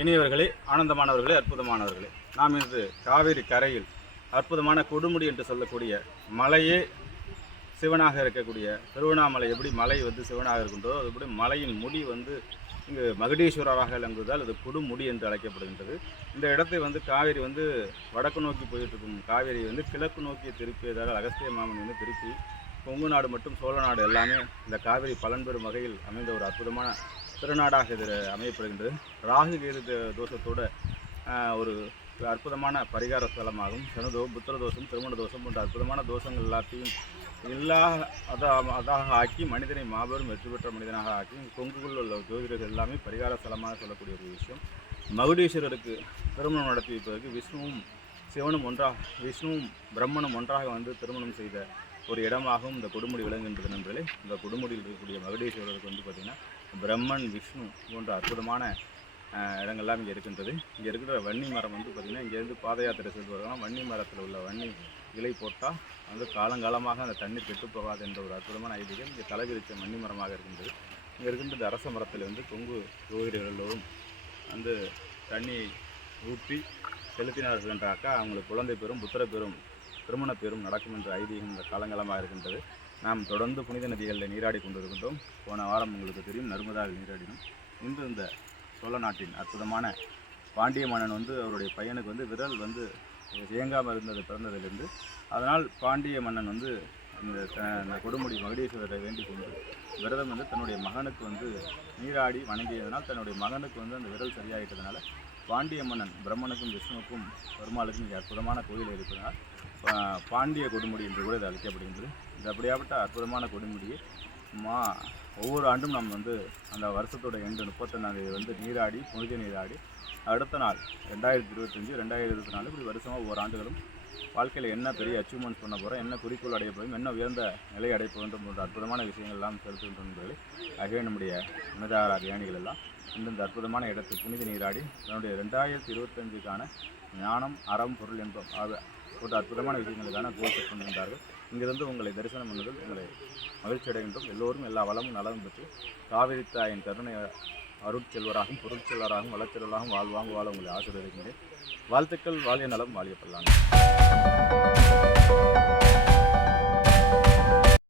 இனியவர்களே, ஆனந்தமானவர்களே, அற்புதமானவர்களே, நாம் இன்று காவிரி கரையில் அற்புதமான கொடுமுடி என்று சொல்லக்கூடிய மலையே சிவனாக இருக்கக்கூடிய திருவண்ணாமலை எப்படி மலை சிவனாக இருக்கின்றதோ அதுபடி மலையின் முடி இங்கு மகுடீஸ்வரராக விளங்குவதால் அது கொடுமுடி என்று அழைக்கப்படுகின்றது. இந்த இடத்தை காவிரி வடக்கு நோக்கி போயிட்டு இருக்கும் காவிரி கிழக்கு நோக்கி திருப்பியதால் அகஸ்திய மாமணி திருப்பி கொங்கு நாடு மற்றும் சோழ நாடு எல்லாமே இந்த காவிரி பலன்பெறும் வகையில் அமைந்த ஒரு அற்புதமான திருநாடாக இது அமையப்படுகின்றது. ராகு கேது தோஷத்தோட ஒரு அற்புதமான பரிகார ஸ்தலமாகும். புத்திர தோஷம், திருமண தோஷம் போன்ற அற்புதமான தோஷங்கள் எல்லாத்தையும் அதாக ஆக்கி மனிதனை மாபெரும் வெற்றி பெற்ற மனிதனாக ஆக்கி கொங்குக்குள் உள்ள ஜோதிடர்கள் எல்லாமே பரிகார ஸ்தலமாக சொல்லக்கூடிய ஒரு விஷயம். மகுடீஸ்வரருக்கு திருமணம் நடத்தி வைப்பதற்கு விஷ்ணுவும் பிரம்மனும் ஒன்றாக திருமணம் செய்த ஒரு இடமாகவும் இந்த கொடுமுடி விளங்குகின்றது நண்பர்களே. இந்த கொடுமுடியில் இருக்கக்கூடிய மகுடீஸ்வரருக்கு பார்த்திங்கன்னா பிரம்மன், விஷ்ணு போன்ற அற்புதமான இடங்கள்லாம் இங்கே இருக்கின்றது. இங்கே இருக்கிற வன்னி மரம் பார்த்திங்கன்னா இங்கேருந்து பாத யாத்திரை சென்று வரலாம். வன்னி மரத்தில் உள்ள வன்னி இலை போட்டால் காலங்காலமாக அந்த தண்ணீர் கெட்டு போகாது என்ற ஒரு அற்புதமான ஐதீகம் இங்கே தலைவிரிச்ச வன்னி மரமாக இருக்கின்றது. இங்கே இருக்கின்றது அரச மரத்தில் கொங்கு ஜோதிடர்கள் எல்லோரும் தண்ணியை ஊற்றி செலுத்தினார்கள் என்றாக்கா அவங்களுக்கு குழந்தை பெறும், புத்திர பெறும், திருமண பெறும் நடக்கும் என்ற ஐதீகம் இந்த காலங்காலமாக இருக்கின்றது. நாம் தொடர்ந்து புனித நதிகளில் நீராடி கொண்டிருக்கின்றோம். போன வாரம் உங்களுக்கு தெரியும் நர்மதாவில் நீராடினோம். இன்று இந்த சோழ நாட்டின் அற்புதமான பாண்டிய மன்னன் அவருடைய பையனுக்கு விரல் இயங்காமல் இருந்தது பிறந்ததிலிருந்து. அதனால் பாண்டிய மன்னன் இந்த கொடுமுடி மகுடீஸ்வரரை வேண்டிக் கொண்டு விரதம் தன்னுடைய மகனுக்கு நீராடி வணங்கியதனால் தன்னுடைய மகனுக்கு அந்த விரல் சரியாயிட்டதுனால பாண்டிய மன்னன் பிரம்மனுக்கும் விஷ்ணுவுக்கும் பெருமாளுக்கும் இங்கே அற்புதமான கோயில் இருப்பதனால் பாண்டிய கொடுமுடி என்று கூட இது அழைக்கப்படுகின்றது. இது அப்படியாப்பட்ட அற்புதமான கொடுமுடியை ஒவ்வொரு ஆண்டும் நாம் அந்த வருஷத்தோட எண்டு 31ஆம் நீராடி புனித நீராடி அடுத்த நாள் 2025, 2024 இப்படி வருஷமாக ஒவ்வொரு ஆண்டுகளும் வாழ்க்கையில் என்ன பெரிய அச்சீவ்மெண்ட்ஸ் பண்ண போகிறோம், என்ன குறிக்கோள் அடைய போகிறோம், என்ன உயர்ந்த நிலை அடைய வேண்டும் போன்ற அற்புதமான விஷயங்கள் எல்லாம் செலுத்துகின்ற நண்பர்களே. ஆகவே நம்முடைய உன்னதார தியானிகள் எல்லாம் இந்த அற்புதமான இடத்தில் புனித நீராடி தன்னுடைய 2025க்கான ஞானம், அறம், பொருள் என்போம் போன்ற அற்புதமான விஷயங்களுக்கான கோல் செட் பண்ணுகின்றார்கள். இங்கிருந்து உங்களை தரிசனம் பண்ணுவதில் உங்களை மகிழ்ச்சி அடைகின்றோம். எல்லோரும் எல்லா வளமும் நலமும் பெற்று காவிரி தாயின் கருணை அருட்செல்வராகவும் பொருட்செல்வராகவும் வளச்செல்வராகவும் வாழ உங்களை ஆசீர்வதிக்கின்றேன். வாழ்த்துக்கள். வாழிய நலம், வாழிய பல்லாண்டு.